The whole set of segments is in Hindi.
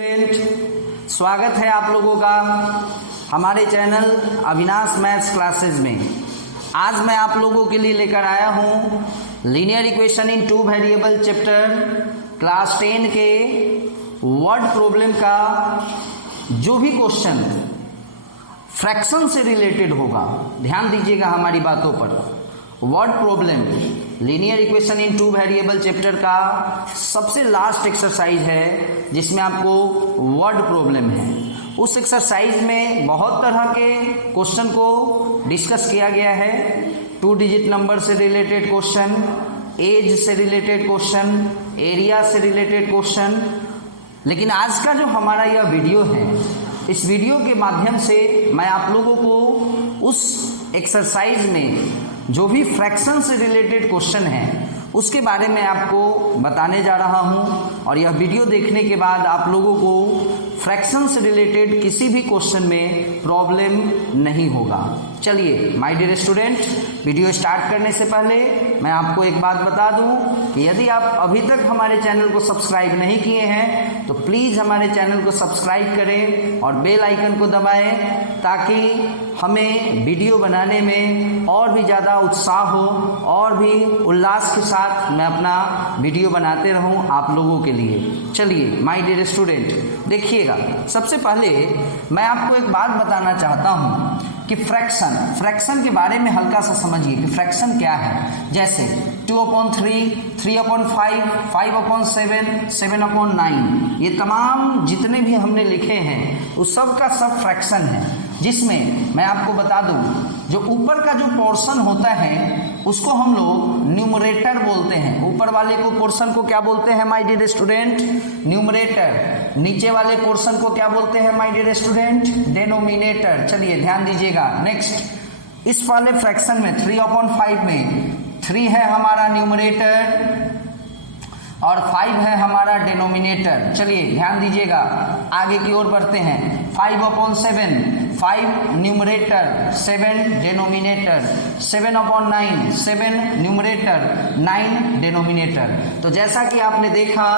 स्टूडेंट, स्वागत है आप लोगों का हमारे चैनल अविनाश मैथ्स क्लासेस में। आज मैं आप लोगों के लिए लेकर आया हूँ linear equation in two variable chapter class 10 के वर्ड प्रॉब्लम का जो भी क्वेश्चन फ्रैक्शन से रिलेटेड होगा, ध्यान दीजिएगा हमारी बातों पर। Word problem linear equation in two variable chapter का सबसे लास्ट एक्सरसाइज है जिसमें आपको वर्ड प्रॉब्लम है। उस एक्सरसाइज में बहुत तरह के क्वेश्चन को डिस्कस किया गया है। 2 डिजिट नंबर से रिलेटेड क्वेश्चन, एज से रिलेटेड क्वेश्चन, एरिया से रिलेटेड क्वेश्चन। लेकिन आज का जो हमारा यह वीडियो है, इस वीडियो के माध्यम से मैं आप लोगों को उस एक्सरसाइज में जो भी फ्रैक्शन से रिलेटेड क्वेश्चन है उसके बारे में आपको बताने जा रहा हूं। और यह वीडियो देखने के बाद आप लोगों को फ्रैक्शन से रिलेटेड किसी भी क्वेश्चन में प्रॉब्लम नहीं होगा। चलिए my dear student, video start करने से पहले मैं आपको एक बात बता दूं कि यदि आप अभी तक हमारे चैनल को सब्सक्राइब नहीं किए हैं तो प्लीज़ हमारे चैनल को सब्सक्राइब करें और बेल आइकन को दबाएं ताकि हमें वीडियो बनाने में और भी ज़्यादा उत्साह हो और भी उल्लास के साथ मैं अपना वीडियो बनाते रहूं आप लोगों के लिए। चलिए माय डियर स्टूडेंट, देखिएगा, सबसे पहले मैं आपको एक बात बताना चाहता हूं कि फ्रैक्शन के बारे में हल्का सा समझिए कि फ्रैक्शन क्या है। जैसे 2/3, 3/5, 5/7, 7/9, ये तमाम जितने भी हमने लिखे हैं उस सब का सब फ्रैक्शन है। जिसमें मैं आपको बता दूं, जो ऊपर का जो पोर्शन होता है उसको हम लोग न्यूमरेटर बोलते हैं। ऊपर वाले को पोर्शन को क्या बोलते हैं माय डियर स्टूडेंट? न्यूमरेटर। नीचे वाले पोर्शन को क्या बोलते हैं माय डियर स्टूडेंट? डिनोमिनेटर। चलिए ध्यान दीजिएगा। नेक्स्ट, इस वाले फ्रैक्शन में 3/5 में 3 है हमारा न्यूमरेटर और 5 है हमारा डिनोमिनेटर। चलिए ध्यान दीजिएगा, आगे की ओर बढ़ते हैं। 5/7, 5 न्यूमरेटर, 7 डिनोमिनेटर। 7/9, 7 numerator, 9 denominator. तो जैसा कि आपने देखा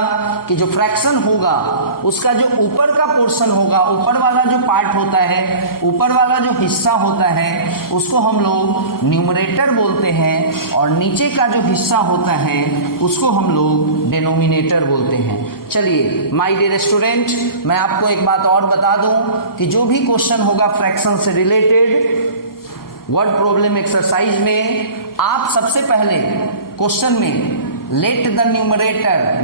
कि जो फ्रैक्शन होगा उसका जो ऊपर का पोर्शन होगा, ऊपर वाला जो पार्ट होता है, ऊपर वाला जो हिस्सा होता है उसको हम लोग न्यूमरेटर बोलते हैं और नीचे का जो हिस्सा होता है उसको हम लोग डिनोमिनेटर बोलते हैं। चलिए माय डियर स्टूडेंट, मैं आपको एक बात और बता दूं कि जो भी क्वेश्चन होगा फ्रैक्शन से रिलेटेड वर्ड प्रॉब्लम एक्सरसाइज में, आप सबसे पहले क्वेश्चन में लेट द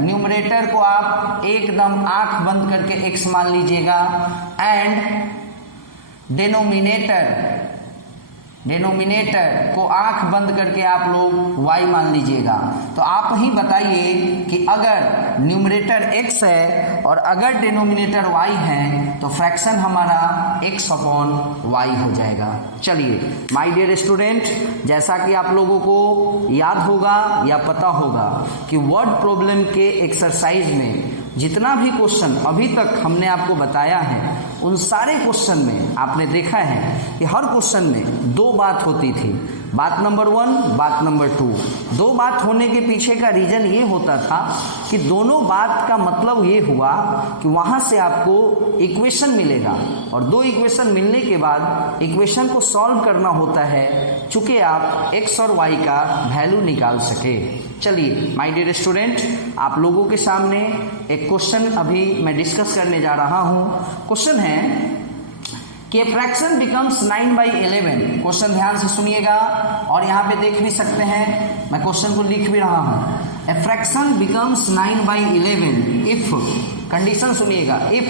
न्यूमरेटर को आप एकदम आंख बंद करके x मान लीजिएगा एंड डिनोमिनेटर को आंख बंद करके आप लोग y मान लीजिएगा। तो आप ही बताइए कि अगर न्यूमरेटर x है और अगर डिनोमिनेटर y है तो फ्रैक्शन हमारा x/y हो जाएगा। चलिए माय डियर स्टूडेंट, जैसा कि आप लोगों को याद होगा या पता होगा कि वर्ड प्रॉब्लम के एक्सरसाइज में जितना भी क्वेश्चन अभी तक हमने आपको बताया है उन सारे क्वेश्चन में आपने देखा है कि हर क्वेश्चन में 2 बात होती थी। बात नंबर 1, बात नंबर 2। 2 बात होने के पीछे का रीजन ये होता था कि दोनों बात का मतलब ये हुआ कि वहाँ से आपको इक्वेशन मिलेगा और 2 इक्वेशन मिलने के बाद इक्वेशन को सॉल्व करना होता है चूँकि आप x और y का वैल्यू निकाल सके। चलिए माय डियर स्टूडेंट, आप लोगों के सामने एक क्वेश्चन अभी मैं डिस्कस करने जा रहा हूँ। क्वेश्चन है कि फ्रैक्शन बिकम्स 9/11। क्वेश्चन ध्यान से सुनिएगा और यहाँ पे देख भी सकते हैं, मैं क्वेश्चन को लिख भी रहा हूँ। A fraction becomes 9/11 if, condition सुनिएगा, if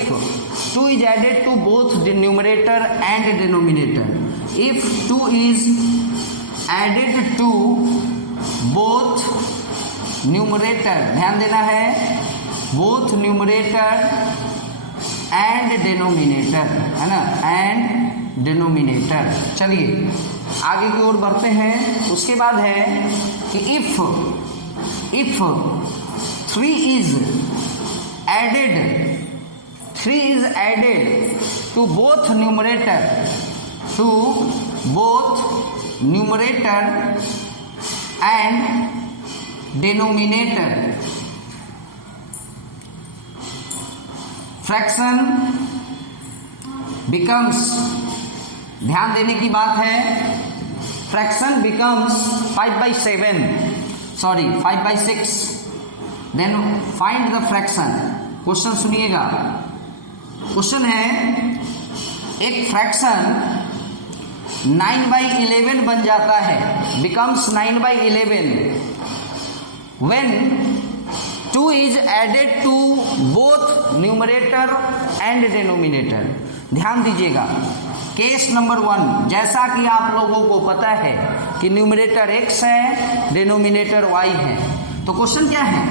2 is added to both numerator and denominator. If 2 is added to both numerator, ध्यान देना है, बोथ न्यूमरेटर एंड डिनोमिनेटर, है ना, एंड डिनोमिनेटर। चलिए आगे की ओर बढ़ते हैं। उसके बाद है कि if 3 is added to both numerator and denominator fraction becomes, ध्यान देने की बात है, fraction becomes 5/7, sorry 5/6, then find the fraction. Question सुनिएगा, क्वेश्चन है एक फ्रैक्शन 9/11 बन जाता है, becomes 9/11 when 2 is added to both numerator and denominator. ध्यान दीजिएगा, केस नंबर 1, जैसा कि आप लोगों को पता है कि न्यूमरेटर x है, डिनोमिनेटर y है, तो क्वेश्चन क्या है,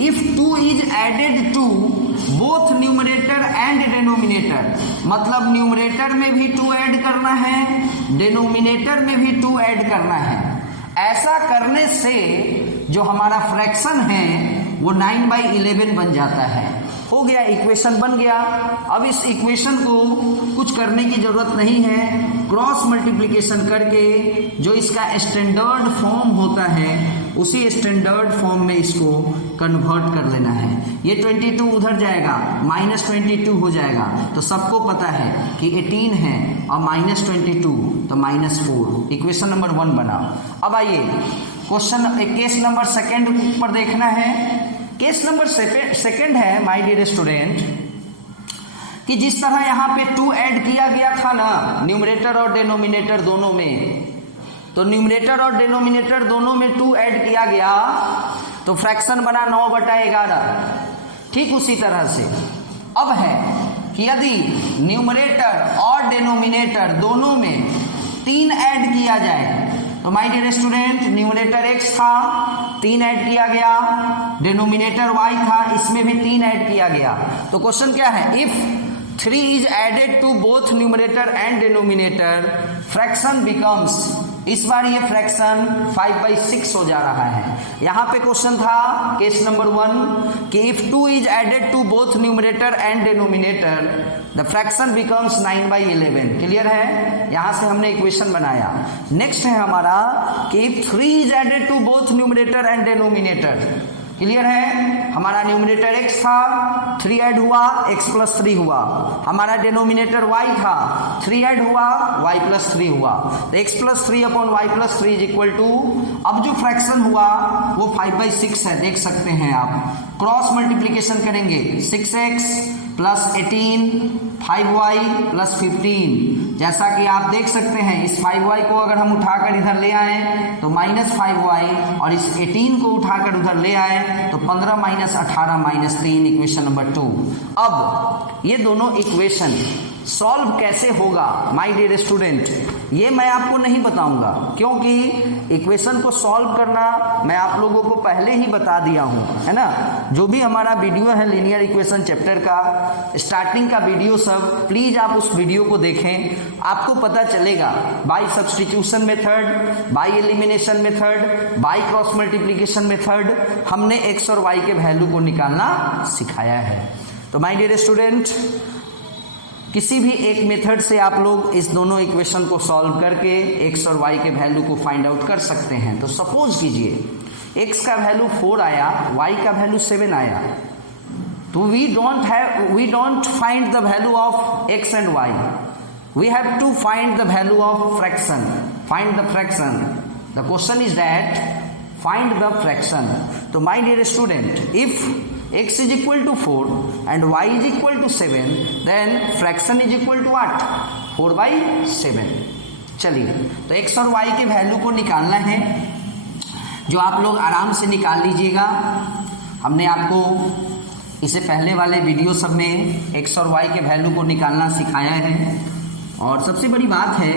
if 2 is added to both numerator and denominator, मतलब न्यूमरेटर में भी 2 ऐड करना है, डिनोमिनेटर में भी 2 ऐड करना है। ऐसा करने से जो हमारा फ्रैक्शन है वो 9/11 बन जाता है। हो गया, इक्वेशन बन गया। अब इस इक्वेशन को कुछ करने की जरूरत नहीं है, क्रॉस मल्टीप्लिकेशन करके जो इसका स्टैंडर्ड फॉर्म होता है उसी स्टैंडर्ड फॉर्म में इसको कन्वर्ट कर लेना है। ये 22 उधर जाएगा, -22 हो जाएगा, तो सबको पता है कि 18 है और -22 तो -4। इक्वेशन नंबर 1 बना। अब आइए क्वेश्चन केस नंबर 2 पर देखना है। केस नंबर 2 है माय डियर स्टूडेंट कि जिस तरह यहाँ पे 2 ऐड किया गया था ना न्यूमरेटर और डिनोमिनेटर दोनों में, तो न्यूमरेटर और डिनोमिनेटर दोनों में 2 ऐड किया गया तो फ्रैक्शन बना 9/11। ठीक उसी तरह से अब है कि यदि न्यूमरेटर और डिनोमिनेटर दोनों में 3 ऐड किया जाए, तो my dear student numerator x था, 3 ऐड किया गया, डिनोमिनेटर y था, इसमें भी 3 ऐड किया गया। तो क्वेश्चन क्या है, if 3 is added to both numerator and denominator, fraction becomes, इस बार ये फ्रैक्शन 5/6 हो जा रहा है। यहाँ पे क्वेश्चन था केस नंबर 1 कि if 2 is added to both numerator and denominator the fraction becomes 9/11। Clear है, यहाँ से हमने इक्वेशन बनाया। नेक्स्ट है हमारा कि if 3 is added to both numerator and denominator, clear है, हमारा न्यूमरेटर x था, 3 ऐड हुआ, x + 3 हुआ, हमारा डिनोमिनेटर y था, 3 ऐड हुआ, y + 3 हुआ, तो x + 3 upon y + 3 is equal to, अब जो फ्रैक्शन हुआ वो 5/6 है, देख सकते हैं आप। क्रॉस मल्टीप्लीकेशन करेंगे, 6x + 18 5y + 15, जैसा कि आप देख सकते हैं इस 5y को अगर हम उठाकर इधर ले आए तो -5y, और इस 18 को उठाकर उधर ले आए तो 15 - 18 - 3, इक्वेशन नंबर 2। अब ये दोनों इक्वेशन सॉल्व कैसे होगा माय डियर स्टूडेंट, ये मैं आपको नहीं बताऊंगा, क्योंकि इक्वेशन को सॉल्व करना मैं आप लोगों को पहले ही बता दिया हूं, है ना। जो भी हमारा वीडियो है लीनियर इक्वेशन चैप्टर का, स्टार्टिंग का वीडियो सब प्लीज आप उस वीडियो को देखें, आपको पता चलेगा by substitution method, by elimination method, by cross multiplication method हमने x और y के वैल्यू को निकालना सिखाया है। तो माय डियर स्टूडेंट, किसी भी एक मेथड से आप लोग इस दोनों इक्वेशन को सॉल्व करके x और y के वैल्यू को फाइंड आउट कर सकते हैं। तो सपोज कीजिए x का वैल्यू 4 आया, y का वैल्यू 7 आया, तो we don't find the value of x and y, we have to find the value of fraction, find the fraction. The question is that find the fraction. तो my dear student, if x is equal to 4 and y is equal to 7, then fraction is equal to what? 4/7। चलिए, तो x और y के वैल्यू को निकालना है, जो आप लोग आराम से निकाल लीजिएगा। हमने आपको इससे पहले वाले वीडियो सब में x और y के वैल्यू को निकालना सिखाया है। और सबसे बड़ी बात है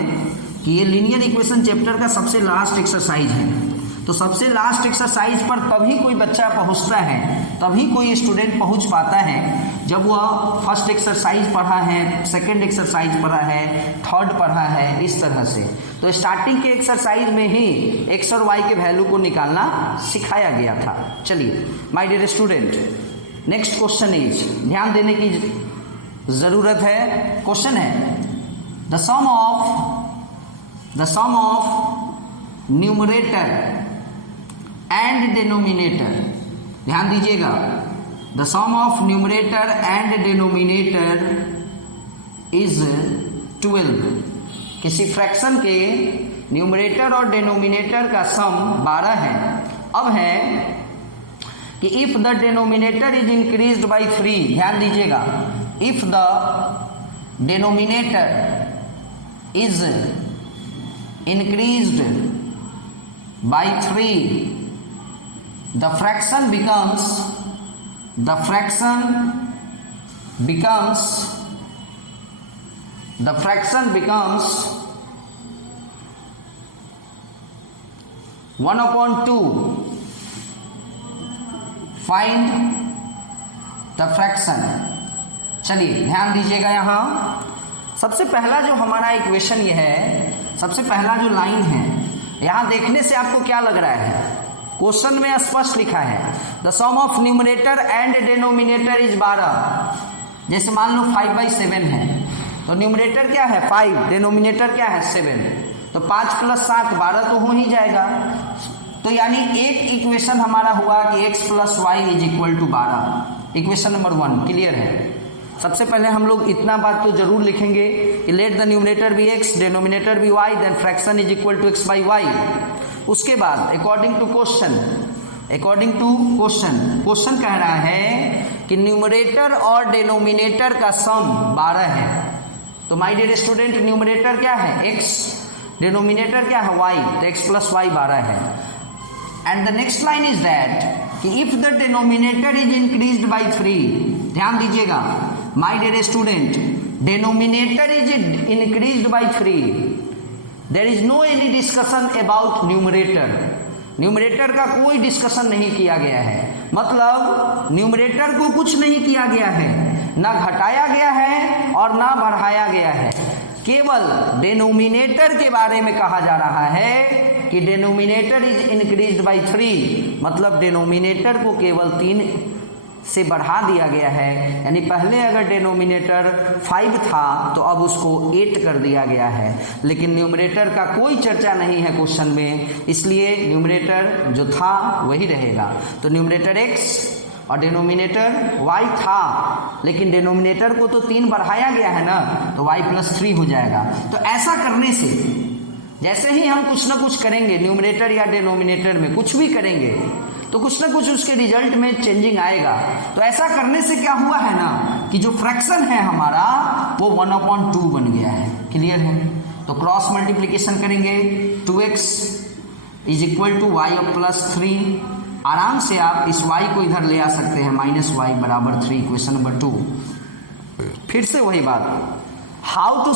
कि ये लीनियर इक्वेशन चैप्टर का सबसे लास्ट एक्सरसाइज है, तो सबसे लास्ट एक्सरसाइज पर तभी कोई बच्चा पहुंचता है, तभी कोई स्टूडेंट पहुंच पाता है जब वह फर्स्ट एक्सरसाइज पढ़ा है, सेकंड एक्सरसाइज पढ़ा है, थर्ड पढ़ा है, इस तरह से। तो स्टार्टिंग के एक्सरसाइज में ही x और y के वैल्यू को निकालना सिखाया गया था। चलिए my dear student, next question is, ध्यान देने की जरूरत है। क्वेश्चन है the sum of numerator and denominator, ध्यान दीजिएगा, the sum of numerator and denominator is 12। किसी फ्रैक्शन के न्यूमरेटर और डिनोमिनेटर का सम 12 है। अब है कि if the denominator is increased by 3, ध्यान दीजिएगा, if the denominator is increased by 3, the fraction becomes 1/2. Find the fraction. चलिए ध्यान दीजिएगा, यहां सबसे पहला जो हमारा इक्वेशन ये है, सबसे पहला जो लाइन है, यहां देखने से आपको क्या लग रहा है? क्वेश्चन में स्पष्ट लिखा है the sum of numerator and denominator is 12। जैसे मान लो 5/7 है, तो न्यूमरेटर क्या है 5, डिनोमिनेटर क्या है 7, तो 5 + 7 12 तो हो ही जाएगा। तो यानी एक इक्वेशन हमारा हुआ कि x + y = 12। Equation number 1 clear है। सबसे पहले हम लोग इतना बात तो जरूर लिखेंगे कि let the numerator be x, denominator be y, then fraction is equal to x/y। उसके बाद अकॉर्डिंग टू क्वेश्चन कह रहा है कि न्यूमरेटर और डिनोमिनेटर का सम 12 है। तो माय डियर स्टूडेंट, न्यूमरेटर क्या है x, डिनोमिनेटर क्या है y, तो x + y 12 है। And the next line is that कि if the denominator is increased by 3, ध्यान दीजिएगा my dear student, denominator is increased by 3, there is no any discussion about numerator. Numerator का कोई डिस्कशन नहीं किया गया है, मतलब न्यूमरेटर को कुछ नहीं किया गया है, ना घटाया गया है और ना बढ़ाया गया है। केवल डिनोमिनेटर के बारे में कहा जा रहा है कि डिनोमिनेटर इज इंक्रीज्ड बाय 3, मतलब डिनोमिनेटर को केवल 3 से बढ़ा दिया गया है। यानी पहले अगर डिनोमिनेटर 5 था तो अब उसको 8 कर दिया गया है, लेकिन न्यूमरेटर का कोई चर्चा नहीं है क्वेश्चन में, इसलिए न्यूमरेटर जो था वही रहेगा। तो न्यूमरेटर x और डिनोमिनेटर y था, लेकिन डिनोमिनेटर को तो 3 बढ़ाया गया है ना, तो y + 3 हो जाएगा। तो ऐसा करने से जैसे ही हम कुछ ना कुछ करेंगे न्यूमरेटर या डिनोमिनेटर में, कुछ भी करेंगे तो कुछ ना कुछ उसके रिजल्ट में चेंजिंग आएगा। तो ऐसा करने से क्या हुआ है ना कि जो फ्रैक्शन है हमारा वो 1/2 बन गया है। क्लियर है? तो क्रॉस मल्टीप्लीकेशन करेंगे, 2x = y + 3। आराम से आप इस y को इधर ले आ सकते हैं, -y = 3, इक्वेशन नंबर 2। फिर से वही बात, how to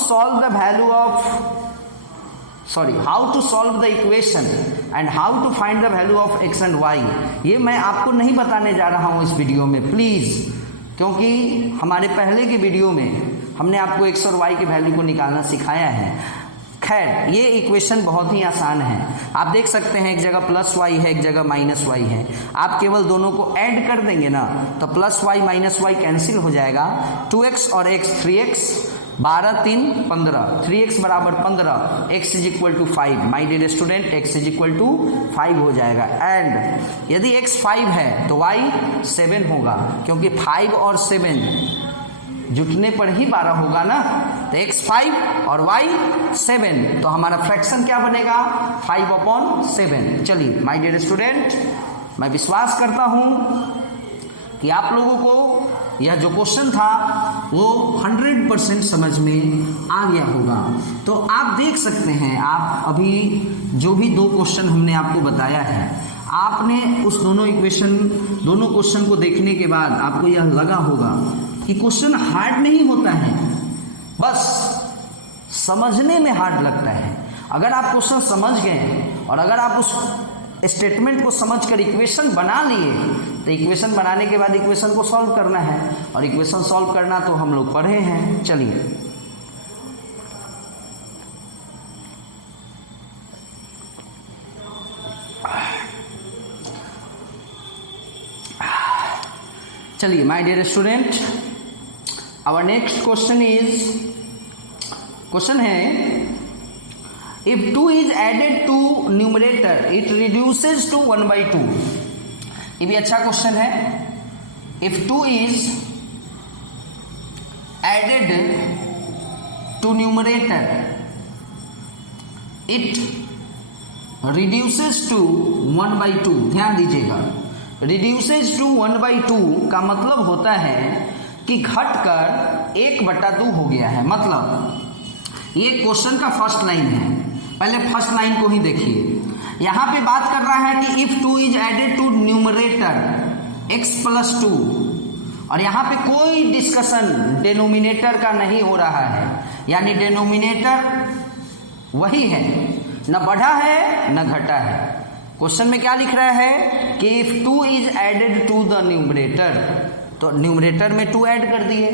solve the equation and how to find the value of x and y, ये मैं आपको नहीं बताने जा रहा हूं इस वीडियो में प्लीज, क्योंकि हमारे पहले के वीडियो में हमने आपको x और y की वैल्यू को निकालना सिखाया है। खैर, ये इक्वेशन बहुत ही आसान है। आप देख सकते हैं एक जगह +y है, एक जगह -y है। आप केवल दोनों को ऐड कर देंगे ना, तो +y -y कैंसिल हो जाएगा। 2x और x 3x, 12 3 15, 3x = 15, x = 5। My dear student, x = 5 हो जाएगा। एंड यदि x 5 है तो y 7 होगा, क्योंकि 5 और 7 जुटने पर ही 12 होगा ना। तो x 5 और y 7, तो हमारा फ्रैक्शन क्या बनेगा 5/7। चलिए माय डियर स्टूडेंट, मैं विश्वास करता हूं कि आप लोगों को यह जो क्वेश्चन था वो 100% समझ में आ गया होगा। तो आप देख सकते हैं, आप अभी जो भी 2 क्वेश्चन हमने आपको बताया है, आपने उस दोनों क्वेश्चन को देखने के बाद आपको यह लगा होगा कि क्वेश्चन हार्ड नहीं होता है, बस समझने में हार्ड लगता है। अगर आप क्वेश्चन समझ गए और अगर आप उस स्टेटमेंट को समझकर इक्वेशन बना लिए, तो इक्वेशन बनाने के बाद इक्वेशन को सॉल्व करना है, और इक्वेशन सॉल्व करना तो हम लोग पढ़े हैं। चलिए my dear student, our next question है if 2 is added to numerator it reduces to 1/2। ये भी अच्छा क्वेश्चन है। if 2 is added to numerator, it reduces to 1/2। ध्यान दीजिएगा, reduces to 1/2 का मतलब होता है कि घटकर 1/2 हो गया है। मतलब ये क्वेश्चन का फर्स्ट लाइन है, पहले फर्स्ट लाइन को ही देखिए। यहां पे बात कर रहा है कि if 2 is added to numerator x + 2, और यहां पे कोई डिस्कशन डेनोमिनेटर का नहीं हो रहा है, यानी डेनोमिनेटर वही है, न बढ़ा है न घटा है। क्वेश्चन में क्या लिख रहा है कि if 2 is added to the numerator, तो न्यूमरेटर में 2 ऐड कर दिए,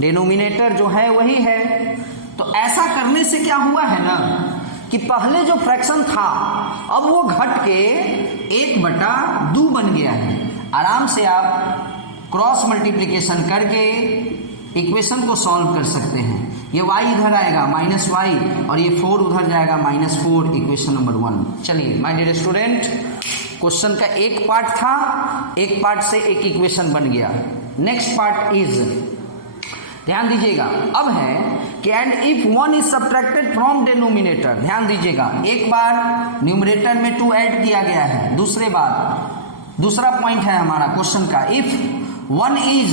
डेनोमिनेटर जो है वही है। तो ऐसा करने से क्या हुआ है ना कि पहले जो फ्रैक्शन था अब वो घट के 1/2 बन गया है। आराम से आप क्रॉस मल्टीप्लिकेशन करके इक्वेशन को सॉल्व कर सकते हैं। ये y इधर आएगा -y और ये 4 उधर जाएगा -4, इक्वेशन नंबर 1। चलिए माय डियर स्टूडेंट, क्वेश्चन का एक पार्ट था, एक पार्ट से एक इक्वेशन बन गया। नेक्स्ट पार्ट इज, ध्यान दीजिएगा, अब है कि and if 1 is subtracted from denominator. ध्यान दीजिएगा, एक बार न्यूमरेटर में 2 ऐड किया गया है, दूसरा पॉइंट है हमारा क्वेश्चन का, if 1 is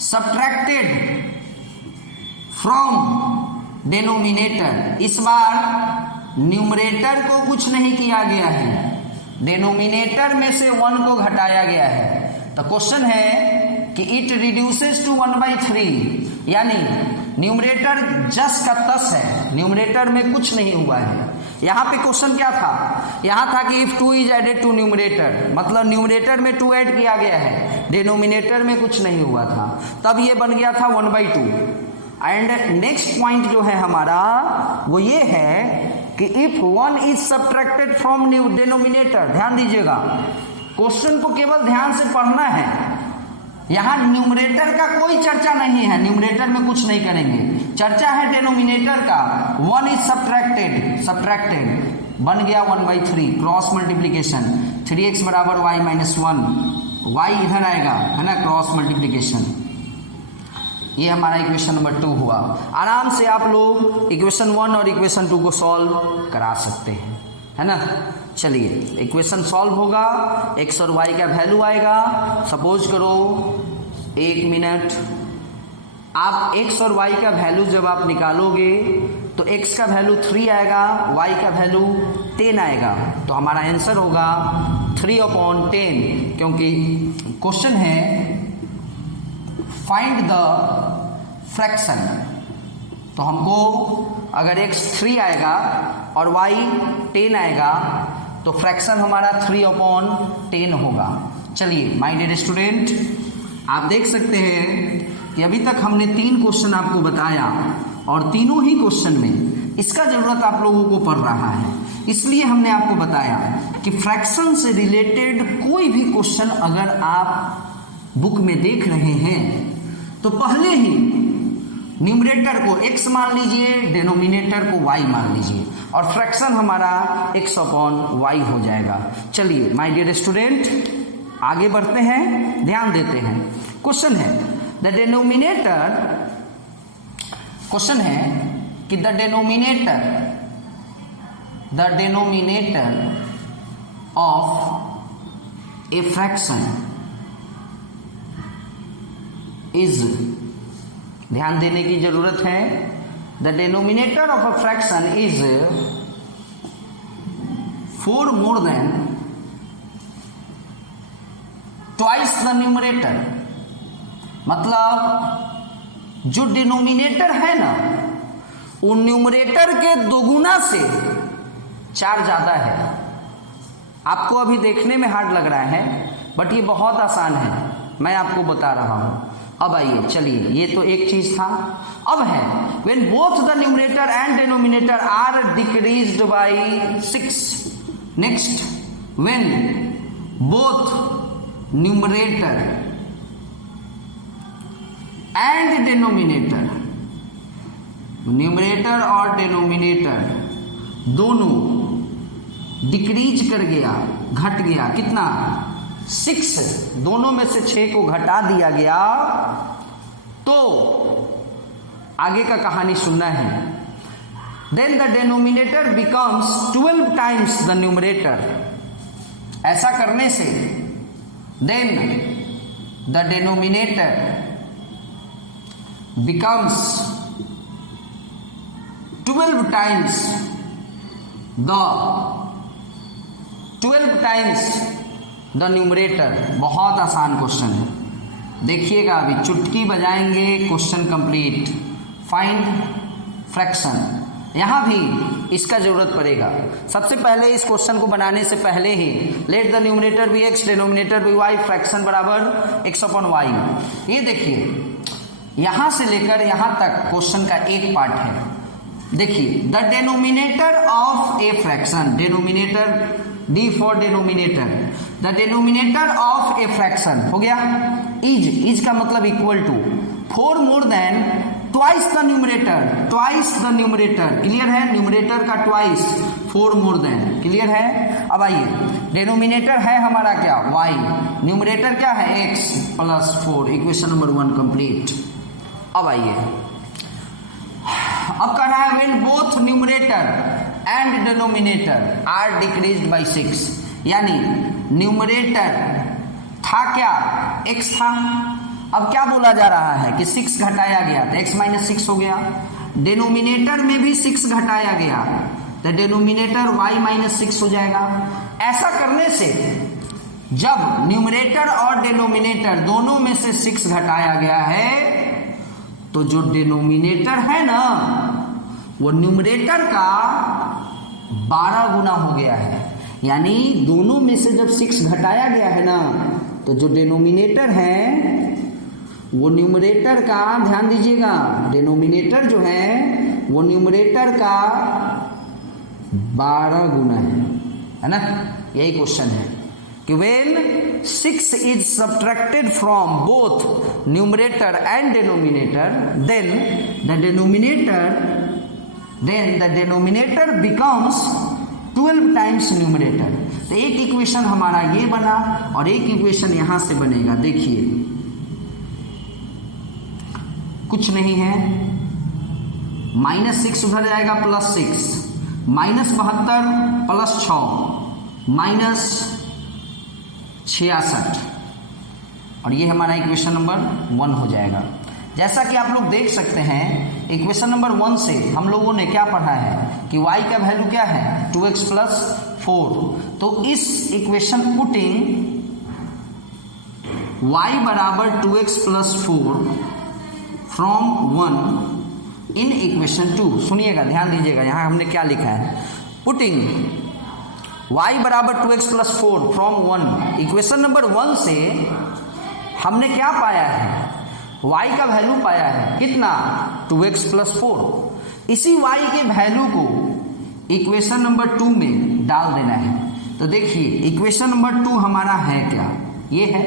subtracted from denominator. इस बार न्यूमरेटर को कुछ नहीं किया गया है, डिनोमिनेटर में से 1 को घटाया गया है। तो क्वेश्चन है कि इट रिड्यूसेस टू 1/3, यानी न्यूमरेटर जस का तस है, न्यूमरेटर में कुछ नहीं हुआ है। यहाँ पे क्वेश्चन क्या था, यहाँ था कि if 2 is added to numerator, मतलब न्यूमरेटर में 2 ऐड किया गया है, डिनोमिनेटर में कुछ नहीं हुआ था, तब ये बन गया था 1/2। एंड नेक्स्ट पॉइंट जो है हमारा वो ये है कि if 1 is subtracted from denominator. ध्यान दीजिएगा, क्वेश्चन को केवल ध्यान से पढ़ना है, यहां न्यूमरेटर का कोई चर्चा नहीं है, न्यूमरेटर में कुछ नहीं करेंगे, चर्चा है डिनोमिनेटर का। 1 इज सब्ट्रैक्टेड बन गया 1/3, cross multiplication 3x = y - 1, y इधर आएगा, है ना, क्रॉस मल्टीप्लिकेशन। ये हमारा इक्वेशन नंबर 2 हुआ। आराम से आप लोग इक्वेशन 1 और इक्वेशन 2 को सॉल्व करा सकते हैं, है ना। चलिए इक्वेशन सॉल्व होगा, x और y का वैल्यू आएगा। सपोज करो 1 मिनट, आप x और y का वैल्यू जब आप निकालोगे तो x का वैल्यू 3 आएगा, y का वैल्यू 10 आएगा, तो हमारा आंसर होगा 3/10, क्योंकि क्वेश्चन है फाइंड द फ्रैक्शन। तो हमको अगर x 3 आएगा और y 10 आएगा तो फ्रैक्शन हमारा 3/10 होगा। चलिए माय डियर स्टूडेंट, आप देख सकते हैं कि अभी तक हमने 3 क्वेश्चन आपको बताया और तीनों ही क्वेश्चन में इसका जरूरत आप लोगों को पड़ रहा है, इसलिए हमने आपको बताया कि फ्रैक्शन से रिलेटेड कोई भी क्वेश्चन अगर आप बुक में देख रहे हैं तो पहले ही न्यूमरेटर को x मान लीजिए, डिनोमिनेटर को y मान लीजिए, और फ्रैक्शन हमारा x/y हो जाएगा। चलिए माय डियर स्टूडेंट आगे बढ़ते हैं, ध्यान देते हैं। क्वेश्चन है द डिनोमिनेटर, क्वेश्चन है कि the denominator of a fraction is, ध्यान देने की जरूरत है, the denominator of a fraction is 4 more than twice the numerator। मतलब जो डिनोमिनेटर है ना वो न्यूमरेटर के 2 गुना से 4 ज्यादा है। आपको अभी देखने में हार्ड लग रहा है बट ये बहुत आसान है, मैं आपको बता रहा हूं। अब आइए चलिए, ये तो एक चीज था। अब है when both the numerator and denominator are decreased by 6। next when both numerator and denominator, numerator और डिनोमिनेटर दोनों डिक्रीज कर गया, घट गया, कितना 6 दोनों में से 6 को घटा दिया गया तो आगे का कहानी सुनना है। Then the denominator becomes 12 times the numerator. ऐसा करने से then the denominator becomes 12 times the numerator. बहुत आसान क्वेश्चन है, देखिएगा अभी चुटकी बजाएंगे क्वेश्चन कंप्लीट। फाइंड फ्रैक्शन, यहां भी इसका जरूरत पड़ेगा। सबसे पहले इस क्वेश्चन को बनाने से पहले ही let the numerator be x denominator be y fraction बराबर x अपॉन y। ये देखिए यहां से लेकर यहां तक क्वेश्चन का एक पार्ट है। देखिए the denominator of a fraction, denominator D for denominator, the denominator of a fraction हो गया। इज का मतलब equal to 4 more than twice the numerator, twice the numerator. Clear है, न्यूमरेटर का ट्वाइस 4 मोर देन। क्लियर है। अब आइए डिनोमिनेटर है हमारा क्या y, न्यूमरेटर क्या है x plus 4। Equation number 1 complete. अब आइए अब कर रहा है when both numerator and denominator are decreased by 6, यानी न्यूमरेटर था क्या x था, अब क्या बोला जा रहा है कि 6 घटाया गया तो x माइनस 6 हो गया। डिनोमिनेटर में भी 6 घटाया गया तो डिनोमिनेटर y माइनस 6 हो जाएगा। ऐसा करने से जब न्यूमरेटर और डिनोमिनेटर दोनों में से 6 घटाया गया है तो जो डिनोमिनेटर है ना वो न्यूमरेटर का 12 गुना हो गया है। यानी दोनों में से जब 6 घटाया गया है ना तो जो डिनोमिनेटर है वो न्यूमरेटर का, ध्यान दीजिएगा, डिनोमिनेटर जो है वो न्यूमरेटर का 12 गुना है ना। यही क्वेश्चन है कि when 6 is subtracted from both numerator and denominator then the denominator becomes 12 times numerator। तो एक इक्वेशन हमारा ये बना और एक इक्वेशन यहां से बनेगा। देखिए कुछ नहीं है, -6 उधर जाएगा प्लस 6, -72 प्लस 6 -66 और ये हमारा इक्वेशन नंबर 1 हो जाएगा। जैसा कि आप लोग देख सकते हैं इक्वेशन नंबर 1 से हम लोगों ने क्या पढ़ा है कि y का वैल्यू क्या है 2x प्लस 4। तो इस इक्वेशन पुटिंग y बराबर 2x plus 4 from 1 in equation 2। सुनिएगा, ध्यान दीजिएगा, यहां हमने क्या लिखा है, पुटिंग y बराबर 2x plus 4 from 1। Equation number 1 से हमने क्या पाया है, y का वैल्यू पाया है कितना 2x प्लस 4। इसी y के वैल्यू को इक्वेशन नंबर 2 में डाल देना है। तो देखिए इक्वेशन नंबर 2 हमारा है क्या, ये है।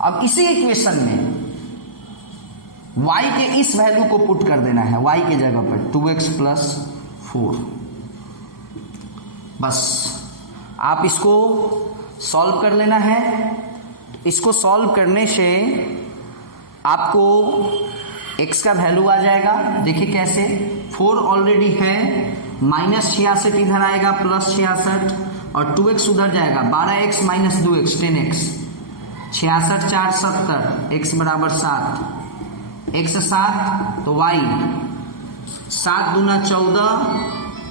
अब इसी इक्वेशन में y के इस वैल्यू को पुट कर देना है, y के जगह पर 2x प्लस 4। बस आप इसको सॉल्व कर लेना है। इसको सॉल्व करने से आपको x का वैल्यू आ जाएगा। देखिए कैसे, 4 ऑलरेडी है, -66 इधर आएगा प्लस 66 और 2x उधर जाएगा, 12x minus 2x 10x, 66 4 70, x बराबर 7, x 7 तो y 7 दूना 14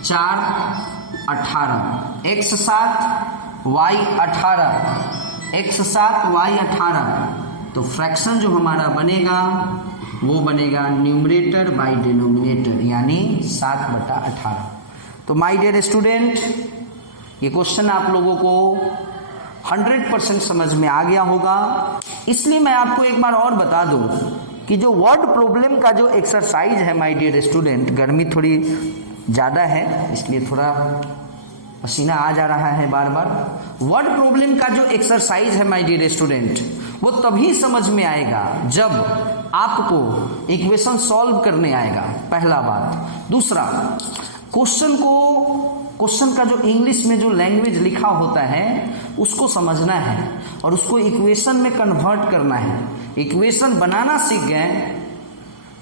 4 18, x 7 y 18, x 7 y 18। तो फ्रैक्शन जो हमारा बनेगा वो बनेगा न्यूमरेटर बाय डिनोमिनेटर, यानी 7/18। तो माय डियर स्टूडेंट, ये क्वेश्चन आप लोगों को 100% समझ में आ गया होगा। इसलिए मैं आपको एक बार और बता दूं कि जो वर्ड प्रॉब्लम का जो एक्सरसाइज है माय डियर स्टूडेंट, गर्मी थोड़ी ज़्यादा है इसलिए थोड़ा पसीना आ जा रहा है बार बार। वर्ड प्रॉब्लम का जो एक्सरसाइज है माय डियर स्टूडेंट वो तभी समझ में आएगा जब आपको इक्वेशन सॉल्व करने आएगा, पहला बात। दूसरा, क्वेश्चन को क्वेश्चन का जो इंग्लिश में जो लैंग्वेज लिखा होता है उसको समझना है और उसको इक्वेशन में कन्वर्ट करना है। इक्वेशन बनाना सीख गए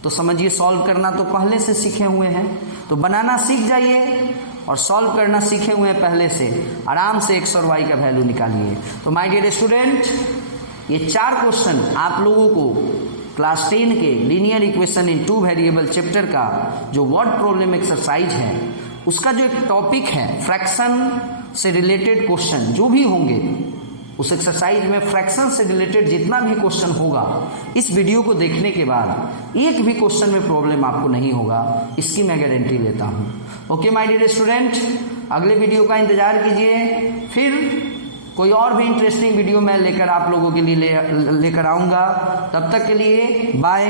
तो समझिए सॉल्व करना तो पहले से सीखे हुए हैं, तो बनाना सीख जाइए और सॉल्व करना सीखे हुए हैं पहले से। आराम से x और y का वैल्यू निकालिए। तो माय डियर स्टूडेंट, ये 4 क्वेश्चन आप लोगों को क्लास 10 के linear equation in 2 variable chapter का जो वर्ड प्रॉब्लम एक्सरसाइज है उसका जो एक टॉपिक है फ्रैक्शन से रिलेटेड क्वेश्चन जो भी होंगे उस एक्सरसाइज में फ्रैक्शन से रिलेटेड जितना भी क्वेश्चन होगा इस वीडियो को देखने के बाद एक भी क्वेश्चन में प्रॉब्लम आपको नहीं होगा, इसकी मैं गारंटी लेता हूँ। ओके माय डियर स्टूडेंट, अगले वीडियो का इंतजार कीजिए, फिर कोई और भी इंटरेस्टिंग वीडियो मैं लेकर आप लोगों के लिए लेकर आऊँगा। तब तक के लिए बाय।